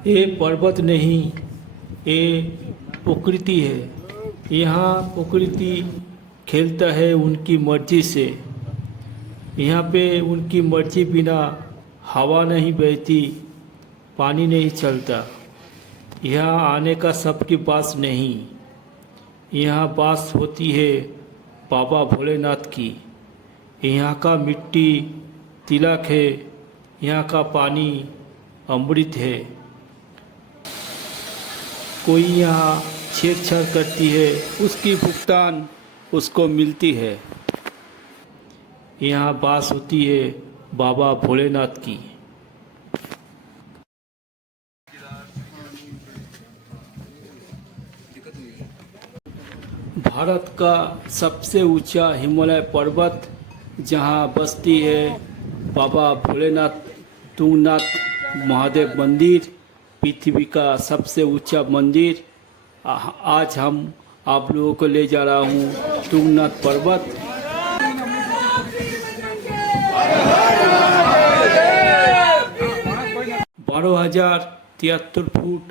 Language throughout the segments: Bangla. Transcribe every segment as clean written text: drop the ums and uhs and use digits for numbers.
ये पर्वत नहीं, ये प्रकृति है। यहाँ प्रकृति खेलता है उनकी मर्जी से। यहाँ पे उनकी मर्जी बिना हवा नहीं बहती, पानी नहीं चलता। यहाँ आने का सबके पास नहीं, यहाँ बास होती है बाबा भोलेनाथ की। यहाँ का मिट्टी तिलक है, यहाँ का पानी अमृत है। कोई यहाँ छेड़छाड़ करती है, उसकी भुगतान उसको मिलती है। यहाँ बास होती है बाबा भोलेनाथ की। भारत का सबसे ऊंचा हिमालय पर्वत जहाँ बसती है बाबा भोलेनाथ तुंगनाथ महादेव मंदिर, पृथ्वी का सबसे ऊंचा मंदिर। आज हम आप लोगों को ले जा रहा हूँ तुंगनाथ पर्वत। 12,073 ফুট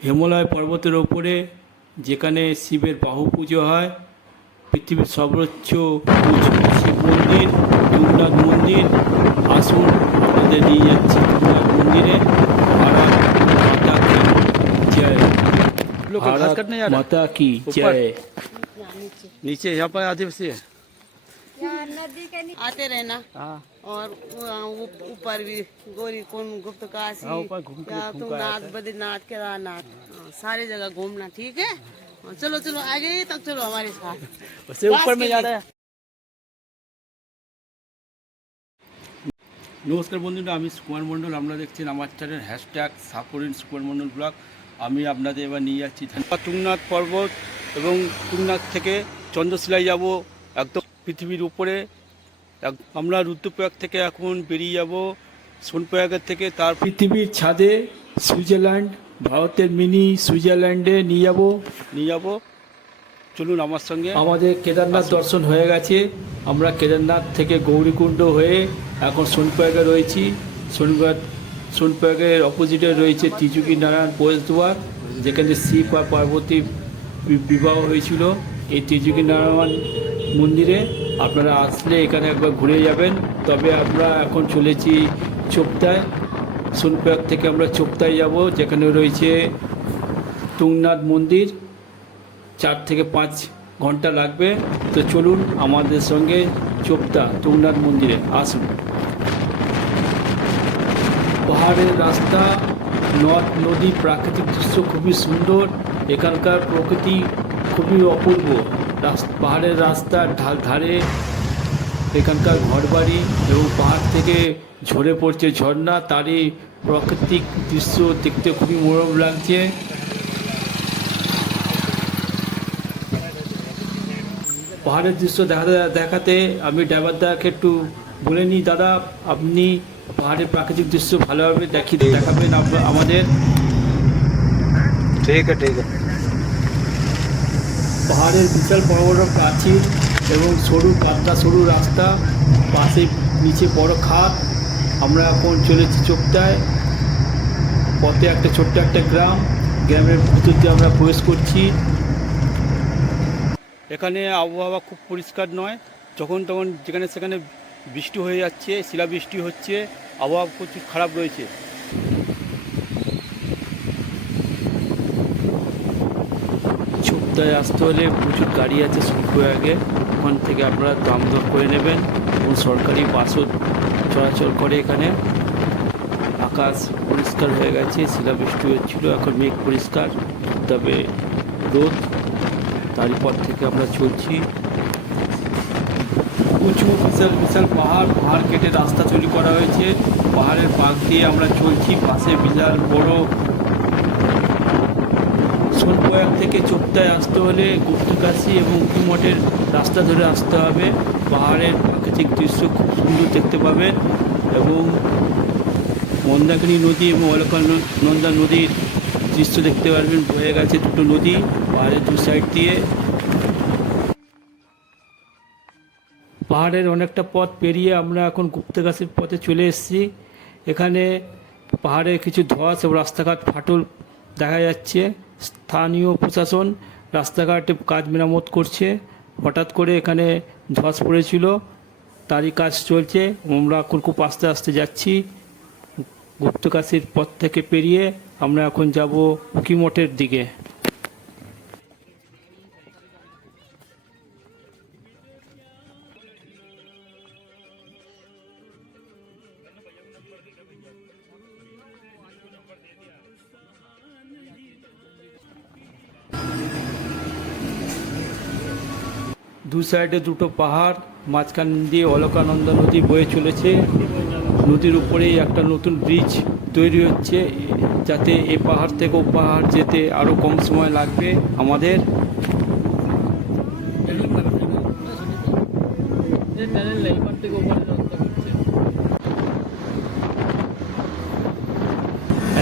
হিমালয় পর্বতের ওপরে, যেখানে শিবের বাহু পুজো হয়। পৃথিবীর সর্বোচ্চ উঁচু শিব মন্দির তুংনাথ মন্দির। আসুন আপনাদের নিয়ে যাচ্ছি তুংনাথ মন্দিরে। भारत माता की जय। भारत माता की जय। नीचे यहाँ पर आदिवासी है, यहाँ नदी के आते रहना। हाँ और ऊपर भी गौरी कुंड, गुप्त काशी, तुंगनाथ, बद्रीनाथ, केदारनाथ, सारी जगह घूमना। ठीक है, चलो चलो आगे तक चलो हमारे साथ। उससे ऊपर में जा रहा है। নমস্কার বন্ধুরা, আমি সুকুমার মণ্ডল। আপনারা দেখছেন আমার চ্যানেল #সাপোর্ট সুকুমার মণ্ডল ব্লগ। আমি আপনাদের এবার নিয়ে যাচ্ছি তুংনাথ পর্বত এবং তুংনাথ থেকে চন্দ্রশিলায় যাব, একদম পৃথিবীর উপরে। আমরা রুদ্রপ্রয়াগ থেকে এখন বেরিয়ে যাব সোনপ্রয়াগের থেকে। তার পৃথিবীর ছাদে সুইজারল্যান্ড, ভারতের মিনি সুইজারল্যান্ডে নিয়ে যাব। চলুন আমার সঙ্গে। আমাদের কেদারনাথ দর্শন হয়ে গেছে। আমরা কেদারনাথ থেকে গৌরীকুণ্ড হয়ে এখন সোনপ্রয়াগে রয়েছি। সোনপ্রয়াগের অপোজিটে রয়েছে ত্রিযুগী নারায়ণ প্রবেশদ্বার, যেখানে শিব আর পার্বতী বিবাহ হয়েছিল। এই ত্রিযুগী নারায়ণ মন্দিরে আপনারা আসলে এখানে একবার ঘুরে যাবেন। তবে আমরা এখন চলেছি চোপতায়। সোনপ্রয়াগ থেকে আমরা চোপতায় যাব, যেখানে রয়েছে তুংনাথ মন্দির। 4 থেকে 5 ঘন্টা লাগবে। তো চলুন আমাদের সঙ্গে চোপতা তুংনাথ মন্দিরে আসুন। পাহাড়ের রাস্তা, নদ নদী, প্রাকৃতিক দৃশ্য খুবই সুন্দর। এখানকার প্রকৃতি খুবই অপূর্ব। পাহাড়ের রাস্তার ধারে এখানকার ঘরবাড়ি এবং পাহাড় থেকে ঝরে পড়ছে ঝর্ণা, তারই প্রাকৃতিক দৃশ্য দেখতে খুবই মনোরম লাগছে। পাহাড়ের দৃশ্য দেখাতে আমি ড্রাইভারদাকে একটু বলে নিই, দাদা আপনি পাহাড়ের প্রাকৃতিক দৃশ্য ভালোভাবে দেখাবেন আমাদের। ঠিক আছে, ঠিক আছে। পাহাড়ের বিশাল বড় বড় প্রাচীর এবং সরু রাস্তা, পাশে নিচে বড় খাদ। আমরা এখন চলেছি চোপতায়। পথে একটা ছোট্ট একটা গ্রামের ভিতর দিয়ে আমরা প্রবেশ করছি। এখানে আবহাওয়া খুব পরিষ্কার নয়, যখন তখন যেখানে সেখানে বৃষ্টি হয়ে যাচ্ছে, শিলাবৃষ্টি হচ্ছে, আবহাওয়া প্রচুর খারাপ রয়েছে। চোপতায় আসতে হলে প্রচুর গাড়ি আছে সোনপ্রয়াগে। ওখান থেকে আপনারা দাম দর করে নেবেন এবং সরকারি বাসও চলাচল করে এখানে। আকাশ পরিষ্কার হয়ে গেছে, শিলাবৃষ্টি হচ্ছিল, এখন মেঘ পরিষ্কার, তবে রোদ। তারই পর থেকে আমরা চলছি। উঁচু বিশাল পাহাড় কেটে রাস্তা তৈরি করা হয়েছে। পাহাড়ের পাশ দিয়ে আমরা চলছি। পাশে বিশাল বড়। সোনপ্রয়াগ থেকে চোপতায় আসতে হলে গুপ্তকাশী এবং উকিমঠের রাস্তা ধরে আসতে হবে। পাহাড়ের প্রাকৃতিক দৃশ্য খুব সুন্দর দেখতে পাবেন এবং মন্দাকিনী নদী এবং অলকানন্দা নদীর দৃশ্য দেখতে পারবেন। বয়ে গেছে দুটো নদী পাহাড়ের দু সাইড দিয়ে। পাহাড়ের অনেকটা পথ পেরিয়ে আমরা এখন গুপ্তকাশীর পথে চলে এসেছি। এখানে পাহাড়ে কিছু ধস এবং রাস্তাঘাট ফাটল দেখা যাচ্ছে। স্থানীয় প্রশাসন রাস্তাঘাটে কাজ মেরামত করছে। হঠাৎ করে এখানে ধস পড়েছিল, তারই কাজ চলছে। আমরা এখন খুব আস্তে আস্তে যাচ্ছি। গুপ্তকাশীর পথ থেকে পেরিয়ে আমরা এখন যাব উকিমঠের দিকে। দু সাইডে দুটো পাহাড়, মাঝখান দিয়ে অলকানন্দা নদী বয়ে চলেছে। নদীর উপরেই একটা নতুন ব্রিজ তৈরি হচ্ছে, যাতে এ পাহাড় থেকে ও পাহাড় যেতে আরও কম সময় লাগবে আমাদের।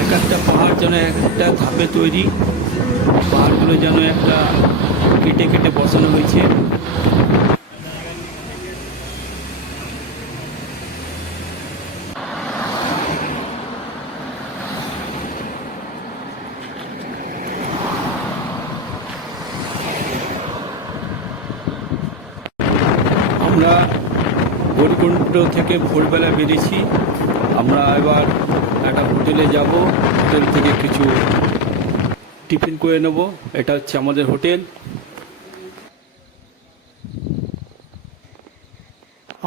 এক একটা পাহাড় যেন একটা ধাপে তৈরি, পাহাড়গুলো যেন একটা কেটে কেটে বসানো হয়েছে। আমরা গৌরীকুণ্ড থেকে ভোরবেলা বেরিয়েছি। আমরা এবার একটা হোটেলে যাব, হোটেল থেকে কিছু টিফিন করে নেব। এটা হচ্ছে আমাদের হোটেল।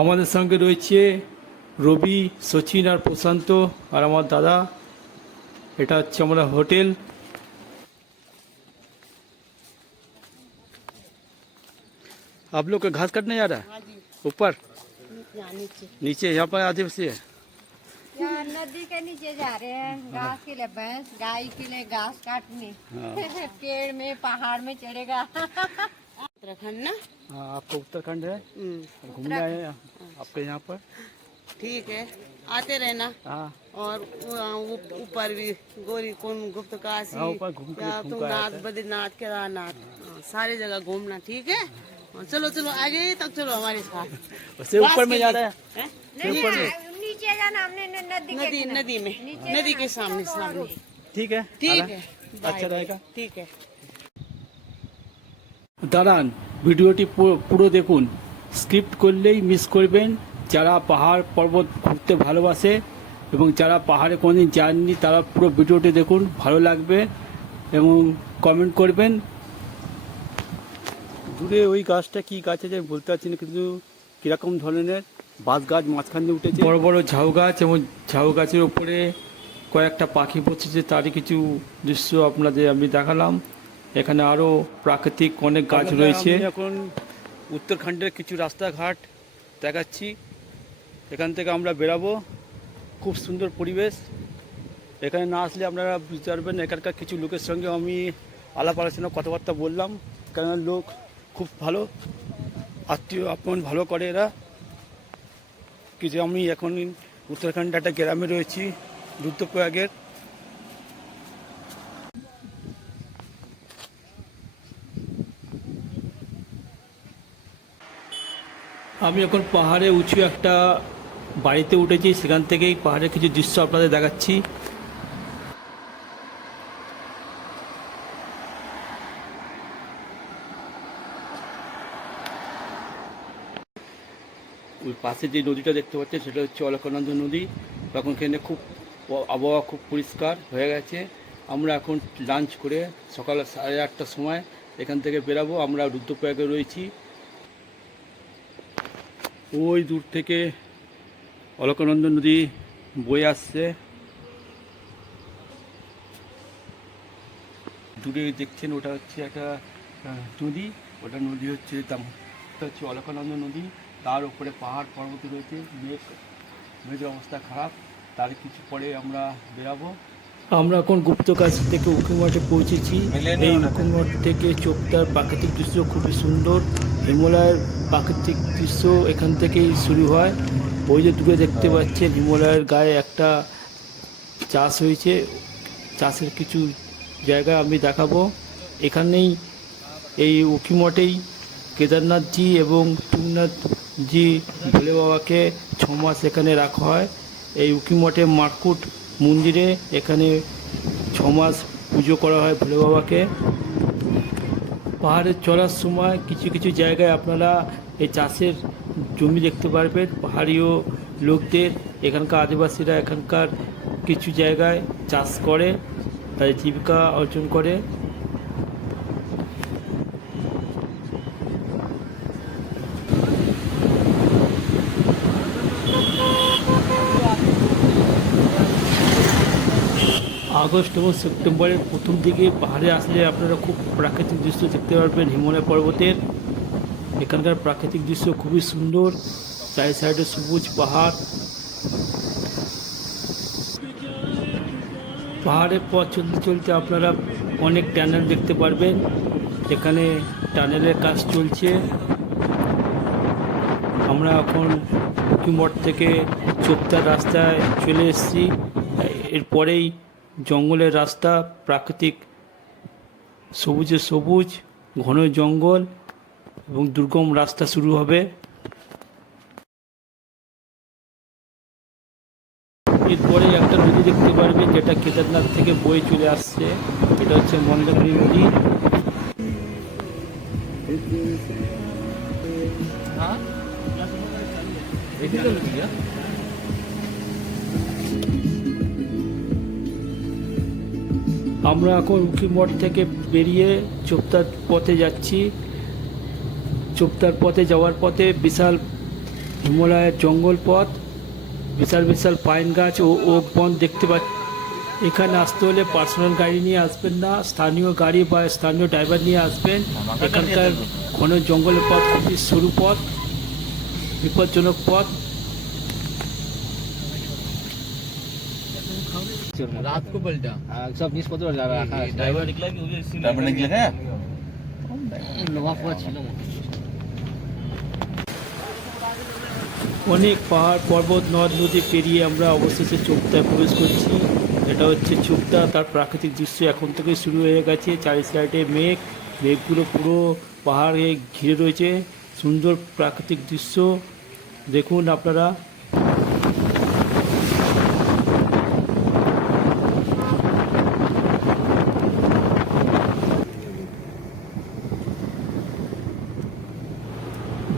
আমাদের সঙ্গে রয়েছে রবি, সচিন আর প্রশান্ত আর আমার দাদা। এটা হচ্ছে আমরা হোটেল। आप लोग का घास काटने जा रहा है हाँ जी, ऊपर यहाँ नीचे। नीचे, यहाँ पर आदिवासी है। यहाँ नदी के नीचे जा रहे हैं घास के लिए, भैंस गाय के लिए घास काटने। पेड़ में पहाड़ में चढ़ेगा। उत्तराखंड ना। हाँ, आपका उत्तराखंड है, घूमने आए हैं आपके यहाँ पर। ठीक है, आते रहना। हाँ और वो ऊपर भी गौरी कुंड, गुप्त काशी, हाँ, ऊपर घूम के या घूम के तुंगनाथ, आया था। बद्रीनाथ, केदारनाथ, सारी जगह घूमना। ठीक है, चलो चलो आगे तक चलो हमारे साथ। उससे ऊपर में जा रहा है। हैं? नीचे जाना हमने नदी के नदी नदी में, नदी के सामने सामने। ठीक है, ठीक आना। है, अच्छा रहेगा। ठीक है। দাঁড়ান, ভিডিওটি পুরো দেখুন, স্কিপ করলেই মিস করবেন। যারা পাহাড় পর্বত ঘুরতে ভালোবাসে এবং যারা পাহাড়ে কোনোদিন যাননি, তারা পুরো ভিডিওটি দেখুন, ভালো লাগবে এবং কমেন্ট করবেন। দূরে ওই গাছটা কি গাছ আছে বলতে পারছি না, কিন্তু কীরকম ধরনের বাঁশ গাছ মাঝখান দিয়ে উঠেছে, বড় বড় ঝাউ গাছ, এবং ঝাউ গাছের উপরে কয়েকটা পাখি বসেছে, তারই কিছু দৃশ্য আপনাদের আমি দেখালাম। এখানে আরও প্রাকৃতিক অনেক গাছ রয়েছে। এখন উত্তরাখণ্ডের কিছু রাস্তাঘাট দেখাচ্ছি। এখান থেকে আমরা বেরাবো। খুব সুন্দর পরিবেশ। এখানে না আসলে আপনারা বুঝতে পারবেন। এখানকার কিছু লোকের সঙ্গে আমি আলাপ আলোচনা কথাবার্তা বললাম। এখানকার লোক খুব ভালো, আত্মীয় আপন ভালো করে এরা। কিছু আমি এখন উত্তরাখণ্ডে একটা গ্রামে রয়েছি, রুদ্রপ্রয়াগের। আমি এখন পাহাড়ে উঁচু একটা বাড়িতে উঠেছি, সেখান থেকেই পাহাড়ের কিছু দৃশ্য আপনাদের দেখাচ্ছি। ওই পাশে যে নদীটা দেখতে পাচ্ছেন সেটা হচ্ছে অলকানন্দা নদী। তখন এখানে খুব আবহাওয়া খুব পরিষ্কার হয়ে গেছে। আমরা এখন লাঞ্চ করে সকাল 8:30টার সময় এখান থেকে বেরাবো। আমরা রুদ্রপ্রয়াগে রয়েছি। ওই দূর থেকে অলকানন্দা নদী বয়ে আসছে। দূরে দেখছেন ওটা হচ্ছে একটা নদী, ওটা নদী হচ্ছে ওটা হচ্ছে অলকানন্দা নদী। তার উপরে পাহাড় পর্বত রয়েছে, মেঘের অবস্থা খারাপ। তার কিছু পরে আমরা বেরাবো। আমরা এখন গুপ্তকাশী থেকে উকিমঠে পৌঁছেছি। এই উকিমঠ থেকে চোপতার প্রাকৃতিক দৃশ্য খুবই সুন্দর। হিমালয়ের প্রাকৃতিক দৃশ্য এখান থেকেই শুরু হয়। ওই যে দূরে দেখতে পাচ্ছেন হিমালয়ের গায়ে একটা চাষ হয়েছে, চাষের কিছু জায়গা আমি দেখাবো। এখানেই এই উকিমঠেই কেদারনাথজি এবং তুঙ্গনাথজি ভোলে বাবাকে 6 মাস এখানে রাখা হয়। এই উকিমঠে মারকুট মন্দিরে। এখানে 6 মাস পুজো করা হয় ভোলে বাবাকে। পাহাড়ে চড়ার সময় কিছু কিছু জায়গায় আপনারা এই চাষের জমি দেখতে পারবেন। পাহাড়ীয় লোকদের, এখানকার আদিবাসীরা এখানকার কিছু জায়গায় চাষ করে, তাদের জীবিকা অর্জন করে। আগস্ট এবং সেপ্টেম্বরের প্রথম দিকে পাহাড়ে আসলে আপনারা খুব প্রাকৃতিক দৃশ্য দেখতে পারবেন হিমালয় পর্বতের। এখানকার প্রাকৃতিক দৃশ্য খুবই সুন্দর, চারি সাইডে সবুজ পাহাড়। পাহাড়ের পথ চলতে চলতে আপনারা অনেক টানেল দেখতে পারবেন। এখানে টানেলের কাজ চলছে। আমরা এখন উকিমঠ থেকে চোপতার রাস্তায় চলে এসেছি। এরপরেই জঙ্গলের রাস্তা, প্রাকৃতিক সবুজে সবুজ, ঘন জঙ্গল এবং দুর্গম রাস্তা শুরু হবে। এরপরে একটা নদী দেখতে পারবেন যেটা কেদারনাথ থেকে বয়ে চলে আসছে। এটা হচ্ছে মন্দাকিনী নদী। আমরা এখন উকিমঠ থেকে বেরিয়ে চোপতার পথে যাচ্ছি। চোপতার পথে যাওয়ার পথে বিশাল হিমালয়ের জঙ্গল পথ, বিশাল বিশাল পাইন গাছ ও ওক বন দেখতে পাচ্ছি। এখানে আসতে হলে পার্সোনাল গাড়ি নিয়ে আসবেন না, স্থানীয় গাড়ি বা স্থানীয় ড্রাইভার নিয়ে আসবেন। এখানকার ঘন জঙ্গলের পথ খুবই সরু পথ, বিপজ্জনক পথ। रात को पलटा सब जिस पत्र जा रहा है ड्राइवर निकला कि ड्राइवर निकला क्या? लोहा फुआ ছিল না অনেক পাহাড় পর্বত নদ নদী পেরিয়ে আমরা অবশেষে চোপতায় প্রবেশ করছি। এটা হচ্ছে চোপতা। তার প্রাকৃতিক দৃশ্য এখন থেকে শুরু হয়ে গেছে। চারি সাইডে মেঘ, মেঘগুলো পুরো পাহাড়ে ঘিরে রয়েছে। সুন্দর প্রাকৃতিক দৃশ্য দেখুন আপনারা।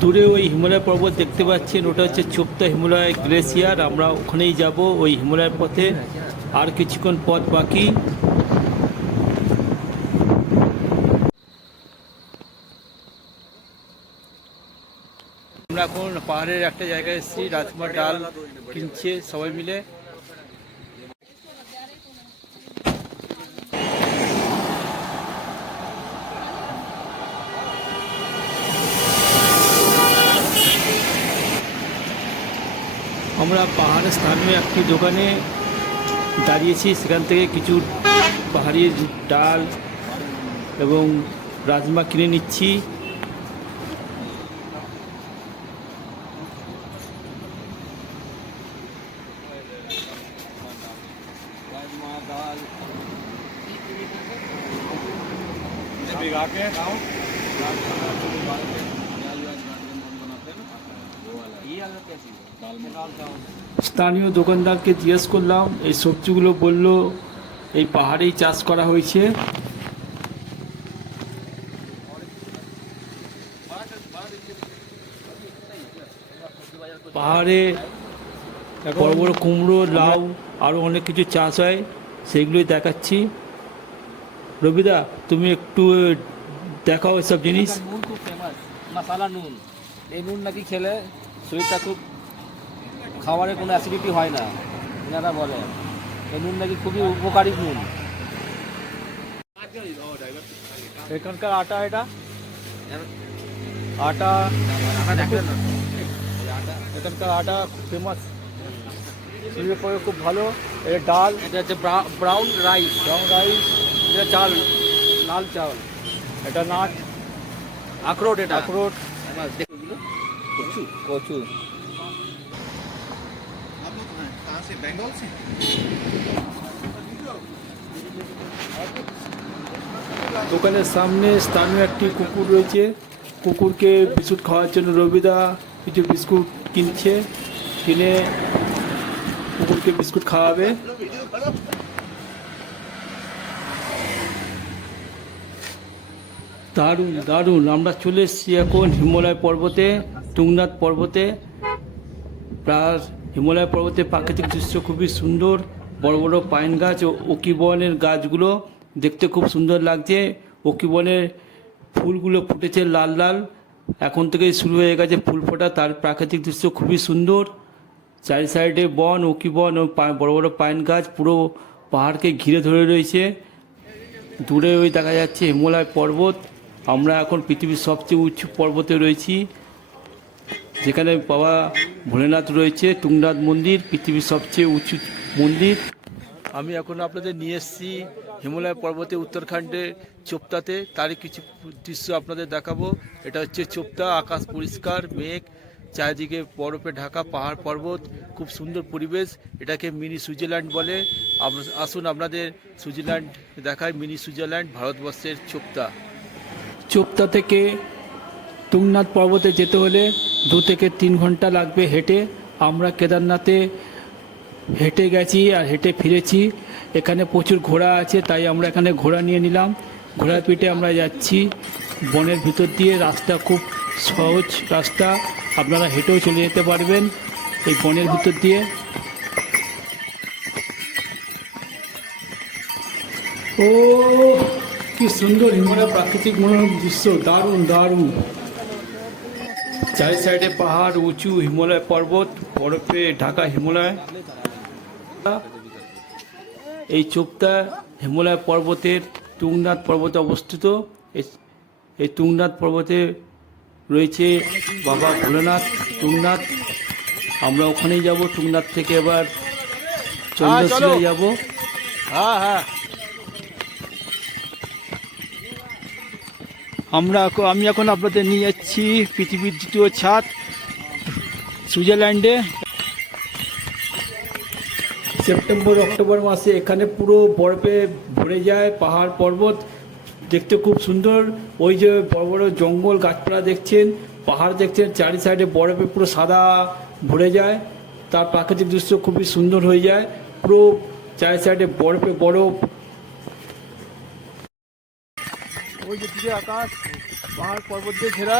দূরে ওই হিমালয় পর্বত দেখতে পাচ্ছেন, ওটা হচ্ছে চোপতা হিমালয় গ্লেসিয়ার। আমরা ওখানেই যাব, ওই হিমালয়ের পথে। আর কিছুক্ষণ পথ বাকি। আমরা এখন পাহাড়ের একটা জায়গায় এসেছি, রাজকুমার ডাল কিনছে সবাই মিলে। আমরা পাহাড়ের স্থানীয় একটি দোকানে দাঁড়িয়েছি। সেখান থেকে কিছু পাহাড়ি ডাল এবং রাজমা কিনে নিচ্ছি। স্থানীয় দোকানদারকে জিজ্ঞেস করলাম, এই সবজিগুলো বলল এই পাহাড়েই চাষ করা হয়েছে। পাহাড়ে বড় বড় কুমড়ো, লাউ, আরও অনেক কিছু চাষ হয়, সেইগুলোই দেখাচ্ছি। রবিদা, তুমি একটু দেখাও এসব জিনিস। নুন খুব ফেমাস, মশালা নুন। এই নুন নাকি খেলে শরীরটা খুব, খাবারে কোনো অ্যাসিডিটি হয় না এনারা বলে। এই নুন নাকি খুবই উপকারী নুন। এখানকার আটা, এটা আটা এখানকার আটা খুব ফেমাস, শরীরের পরে খুব ভালো। এটা ডাল, এটা হচ্ছে ব্রাউন রাইস। এটা চাল, লাল চাল। এটা নাট, আখরোট। এটা আখরোট। কচু কচু। দোকানের সামনে স্থানীয় একটি কুকুর রয়েছে। কুকুরকে বিস্কুট খাওয়ার জন্য রবিদা কিছু বিস্কুট কিনছে। কিনে কুকুরকে বিস্কুট খাওয়াবে। দারুণ দারুণ, আমরা চলে এসেছি এখন হিমালয় পর্বতে, তুঙ্গনাথ পর্বতে। প্লাস হিমালয় পর্বতে প্রাকৃতিক দৃশ্য খুবই সুন্দর, বড় বড় পাইন গাছ ও ওকিবনের গাছগুলো দেখতে খুব সুন্দর লাগছে। ওকিবনের ফুলগুলো ফুটেছে লাল লাল, এখন থেকেই শুরু হয়ে গেছে ফুল ফোটা। তার প্রাকৃতিক দৃশ্য খুবই সুন্দর, চারি সাইডে বন, ওকিবন ও বড় বড় পাইন গাছ পুরো পাহাড়কে ঘিরে ধরে রয়েছে। দূরে ওই দেখা যাচ্ছে হিমালয় পর্বত। আমরা এখন পৃথিবীর সবচেয়ে উঁচু পর্বতে রয়েছি, যেখানে বাবা ভোলেনাথ রয়েছে। তুঙ্গনাথ মন্দির পৃথিবীর সবচেয়ে উঁচু মন্দির। আমি এখন আপনাদের নিয়ে এসেছি হিমালয় পর্বতে, উত্তরাখণ্ডে চোপতাতে। তারই কিছু দৃশ্য আপনাদের দেখাবো। এটা হচ্ছে চোপতা, আকাশ পরিষ্কার, মেঘ, চারিদিকে বরফে ঢাকা পাহাড় পর্বত, খুব সুন্দর পরিবেশ। এটাকে মিনি সুইজারল্যান্ড বলে। আসুন আপনাদের সুইজারল্যান্ড দেখায়, মিনি সুইজারল্যান্ড, ভারতবর্ষের চোপতা। চোপতা থেকে তুঙ্গনাথ পর্বতে যেতে হলে 2 থেকে 3 ঘন্টা লাগবে হেঁটে। আমরা কেদারনাথে হেঁটে গেছি আর হেঁটে ফিরেছি। এখানে প্রচুর ঘোড়া আছে, তাই আমরা এখানে ঘোড়া নিয়ে নিলাম। ঘোড়ার পিঠে আমরা যাচ্ছি বনের ভিতর দিয়ে। রাস্তা খুব সহজ রাস্তা, আপনারা হেঁটেও চলে যেতে পারবেন এই বনের ভিতর দিয়ে। ও কি সুন্দর হিমালয় প্রাকৃতিক মনোরম দৃশ্য, দারুণ দারুণ। চারি সাইডে পাহাড়, উঁচু হিমালয় পর্বত, বরফে ঢাকা হিমালয়। এই চোপতা হিমালয় পর্বতের তুঙ্গনাথ পর্বতে অবস্থিত। এই তুঙ্গনাথ পর্বতে রয়েছে বাবা ভোলেনাথ, তুঙ্গনাথ। আমরা ওখানেই যাব। তুঙ্গনাথ থেকে এবার চন্দ্রশিলায় যাব। হ্যাঁ হ্যাঁ, আমি এখন আপনাদের নিয়ে যাচ্ছি পৃথিবীর দ্বিতীয় ছাদ সুইজারল্যান্ডে। সেপ্টেম্বর অক্টোবর মাসে এখানে পুরো বরফে ভরে যায় পাহাড় পর্বত, দেখতে খুব সুন্দর। ওই যে বড় বড় জঙ্গল, গাছপালা দেখছেন, পাহাড় দেখছেন, চারি সাইডে বরফে পুরো সাদা ভরে যায়। তার প্রাকৃতিক দৃশ্য খুবই সুন্দর হয়ে যায়। পুরো চারি সাইডে বরফে বরফ। ওই যে দিকে আকাশ, পাহাড় পর্বত দিয়ে ঘেরা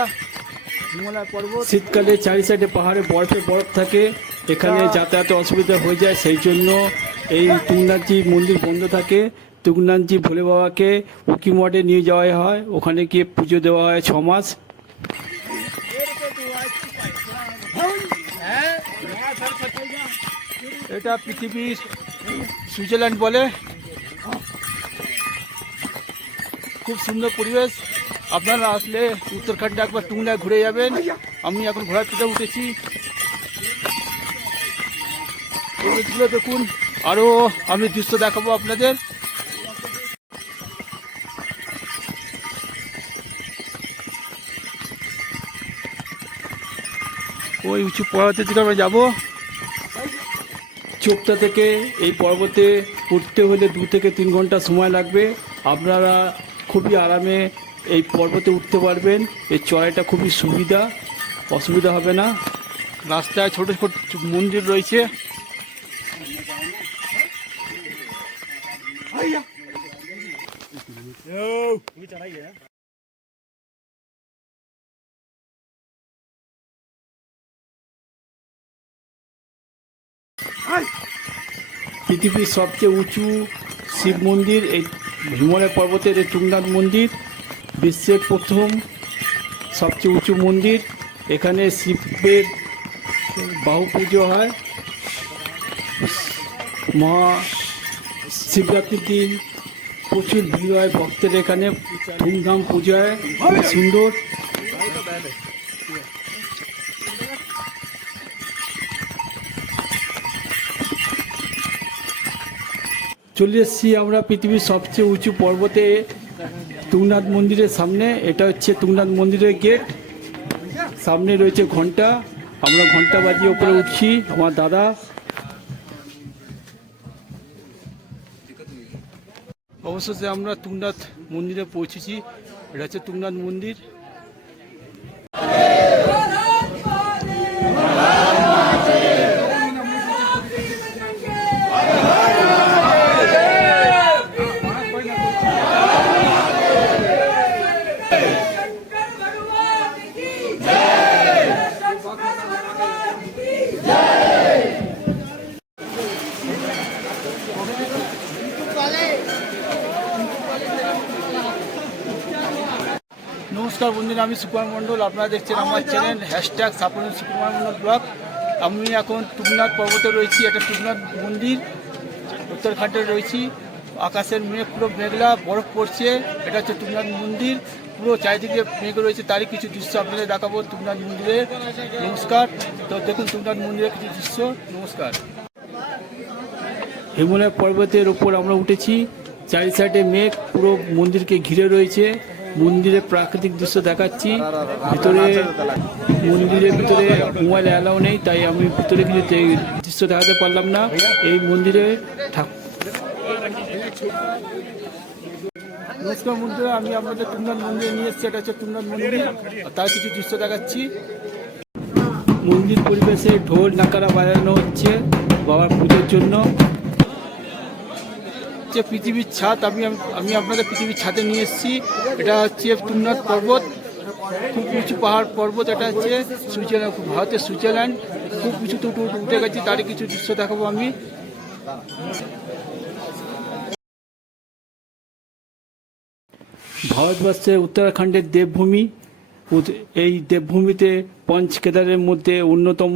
হিমালয় পর্বত। শীতকালে চারি সাইডে পাহাড়ে বরফে বরফ থাকে, এখানে যাতায়াতে অসুবিধা হয়ে যায়। সেই জন্য এই তুঙ্গনাথজি মন্দির বন্ধ থাকে। তুঙ্গনাথজি ভোলে বাবাকে উকি মঠে নিয়ে যাওয়া হয়, ওখানে গিয়ে পুজো দেওয়া হয় 6 মাস। এটা পৃথিবীর সুইজারল্যান্ড বলে। খুব সুন্দর পরিবেশ। আপনারা আসলে উত্তরাখণ্ডে একবার তুঙ্গনায় ঘুরে যাবেন। আমি এখন ঘোড়ার পিঠে উঠেছি। পরিবেশগুলো দেখুন, আরও আমি দৃশ্য দেখাবো আপনাদের। ওই উঁচু পর্বতের দিকে আমরা যাবো। চোপতা থেকে এই পর্বতে উঠতে হলে 2 থেকে 3 ঘন্টা সময় লাগবে। আপনারা খুবই আরামে এই পর্বতে উঠতে পারবেন। এই চড়াইটা খুবই সুবিধা, অসুবিধা হবে না। রাস্তায় ছোট ছোট মন্দির রয়েছে। পৃথিবীর সবচেয়ে উঁচু শিব মন্দির এই হিমালয় পর্বতের এই তুঙ্গনাথ মন্দির। বিশ্বের প্রথম সবচেয়ে উঁচু মন্দির। এখানে শিবের বাহু পুজো হয়। মহা শিবরাত্রির দিন প্রচুর ভিড় হয় ভক্তের, এখানে ধুমধাম পুজো হয়, খুব সুন্দর। চলে এসেছি আমরা পৃথিবীর সবচেয়ে উঁচু পর্বতে তুঙ্গনাথ মন্দিরের সামনে। এটা হচ্ছে তুঙ্গনাথ মন্দিরের গেট। সামনে রয়েছে ঘন্টা, আমরা ঘন্টা বাজিয়ে উপরে উঠছি আমার দাদা। অবশেষে আমরা তুঙ্গনাথ মন্দিরে পৌঁছেছি। এটা হচ্ছে তুঙ্গনাথ মন্দির। নমস্কার বন্ধুরা, আমি সুকুমার মণ্ডল। আপনারা দেখছেন আমার চ্যানেল হ্যাশট্যাগ সাপোর্ট সুকুমার মণ্ডল ব্লগ। আমি এখন তুঙ্গনাথ পর্বতে রয়েছি। এটা তুঙ্গনাথ মন্দির, উত্তরাখণ্ডে রয়েছি। আকাশের মেঘ পুরো মেঘলা, বরফ পড়ছে। এটা হচ্ছে তুঙ্গনাথ মন্দির, পুরো চারিদিকে মেঘ রয়েছে। তারই কিছু দৃশ্য আপনাদের দেখাবো তুঙ্গনাথ মন্দিরে। নমস্কার। তো দেখুন তুঙ্গনাথ মন্দিরের কিছু দৃশ্য। নমস্কার। হিমালয় পর্বতের ওপর আমরা উঠেছি। চারি সাইডে মেঘ পুরো মন্দিরকে ঘিরে রয়েছে। মন্দিরের প্রাকৃতিক দৃশ্য দেখাচ্ছি। মন্দিরের ভিতরে মোবাইল অ্যালাউ নেই, তাই আমি ভিতরে কিছু দৃশ্য দেখাতে পারলাম না। এই মন্দিরে নমস্কার বন্ধুরা, আমি আপনাদের তুঙ্গনাথ মন্দিরে নিয়ে এসেছি। এটা হচ্ছে তুঙ্গনাথ মন্দির, তার কিছু দৃশ্য দেখাচ্ছি। মন্দির পরিবেশে ঢোল নাকারা বাজানো হচ্ছে বাবার পুজোর জন্য। হচ্ছে পৃথিবীর ছাদ। আমি আপনাদের পৃথিবীর ছাদে নিয়ে এসেছি। এটা হচ্ছে তুঙ্গনাথ পর্বত, খুব উঁচু পাহাড় পর্বত। এটা হচ্ছে সুইজারল্যান্ড, ভারতের সুইজারল্যান্ড। খুব উঁচুতে উঠে গেছি, তারই কিছু দৃশ্য দেখাবো আমি। ভারতবর্ষের উত্তরাখণ্ডের দেবভূমি। এই দেবভূমিতে পঞ্চ কেদারের মধ্যে অন্যতম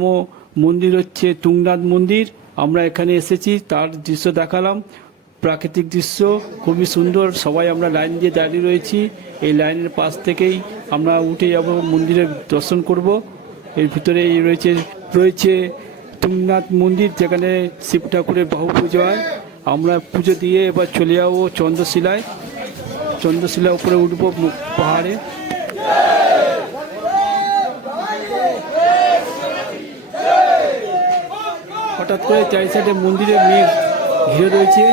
মন্দির হচ্ছে তুঙ্গনাথ মন্দির। আমরা এখানে এসেছি, তার দৃশ্য দেখালাম। প্রাকৃতিক দৃশ্য খুবই সুন্দর। সবাই আমরা লাইন দিয়ে দাঁড়িয়ে রয়েছি। এই লাইনের পাশ থেকেই আমরা উঠে যাব, মন্দিরের দর্শন করব। এর ভিতরে রয়েছে তুঙ্গনাথ মন্দির, যেখানে শিব ঠাকুরের বাহু পুজো হয়। আমরা পুজো দিয়ে এবার চলে যাবো চন্দ্রশিলার উপরে উঠবো পাহাড়ে। হঠাৎ করে চারি সাইডে মন্দিরে মেঘ ঘিরে রয়েছে।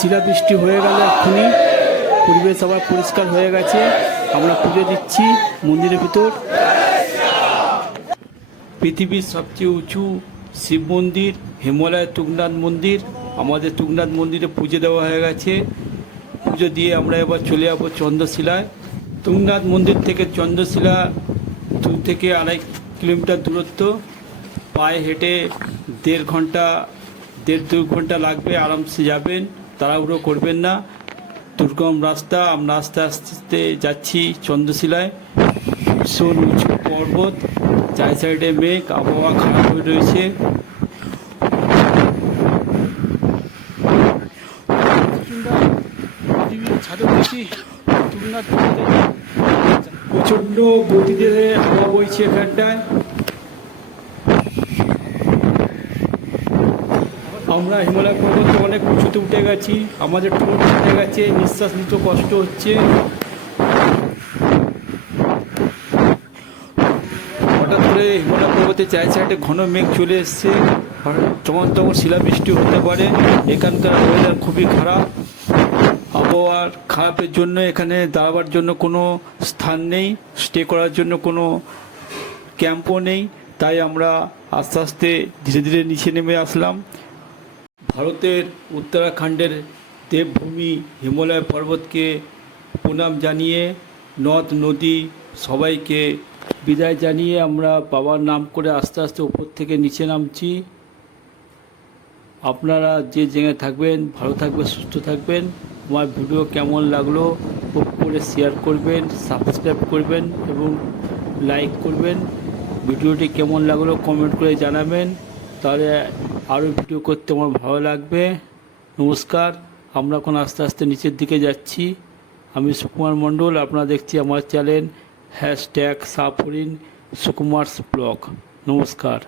শিলাবৃষ্টি হয়ে গেল এক্ষুনি, পরিবেশ আবার পরিষ্কার হয়ে গেছে। আমরা পুজো দিচ্ছি মন্দিরের ভিতর। পৃথিবীর সবচেয়ে উঁচু শিব মন্দির হিমালয়ের তুঙ্গনাথ মন্দির। আমাদের তুঙ্গনাথ মন্দিরে পুজো দেওয়া হয়ে গেছে। পুজো দিয়ে আমরা এবার চলে যাবো চন্দ্রশিলায়। তুঙ্গনাথ মন্দির থেকে চন্দ্রশিলা 2 থেকে 2.5 কিলোমিটার দূরত্ব। পায়ে হেঁটে 1.5-2 ঘন্টা লাগবে। আরামসে যাবেন, তাড়াহুড়ো করবেন না। দুর্গম রাস্তা। আমরা আস্তে আস্তে যাচ্ছি চন্দ্রশিলায়। ভীষণ উঁচু পর্বত, চারি সাইডে মেঘ, আবহাওয়া খারাপ হয়ে রয়েছে। ছাদে বসি তুঙ্গনাথ। প্রচণ্ড গতিতে হাওয়া বইছে এখানটায়। আমরা হিমালয় পর্বতে অনেক উঁচুতে উঠে গেছি। আমাদের ঠোঁট উঠে গেছে, নিঃশ্বাস নিতে কষ্ট হচ্ছে। হঠাৎ করে হিমালয় পর্বতে চারি সাইডে ঘন মেঘ চলে এসছে। যখন তখন শিলাবৃষ্টি হতে পারে। এখানকার ওয়েদার খুবই খারাপ। আবহাওয়ার খারাপের জন্য এখানে দাঁড়াবার জন্য কোনো স্থান নেই, স্টে করার জন্য কোনো ক্যাম্পও নেই। তাই আমরা আস্তে আস্তে ধীরে ধীরে নিচে নেমে আসলাম। ভারতের উত্তরাখণ্ডের দেবভূমি হিমালয় পর্বতকে প্রণাম জানিয়ে, নদ নদী সবাইকে বিদায় জানিয়ে আমরা বাবার নাম করে আস্তে আস্তে উপর থেকে নিচে নামছি। আপনারা যে জায়গায় থাকবেন ভালো থাকবেন, সুস্থ থাকবেন। আমার ভিডিও কেমন লাগলো খুব করে শেয়ার করবেন, সাবস্ক্রাইব করবেন এবং লাইক করবেন। ভিডিওটি কেমন লাগলো কমেন্ট করে জানাবেন, তাহলে আরও ভিডিও করতে আমার ভালো লাগবে। নমস্কার। আমরা এখন আস্তে আস্তে নিচের দিকে যাচ্ছি। আমি সুকুমার মণ্ডল। আপনারা দেখছি আমার চ্যানেল হ্যাশট্যাগ সাপোর্ট সুকুমারস ব্লগ। নমস্কার।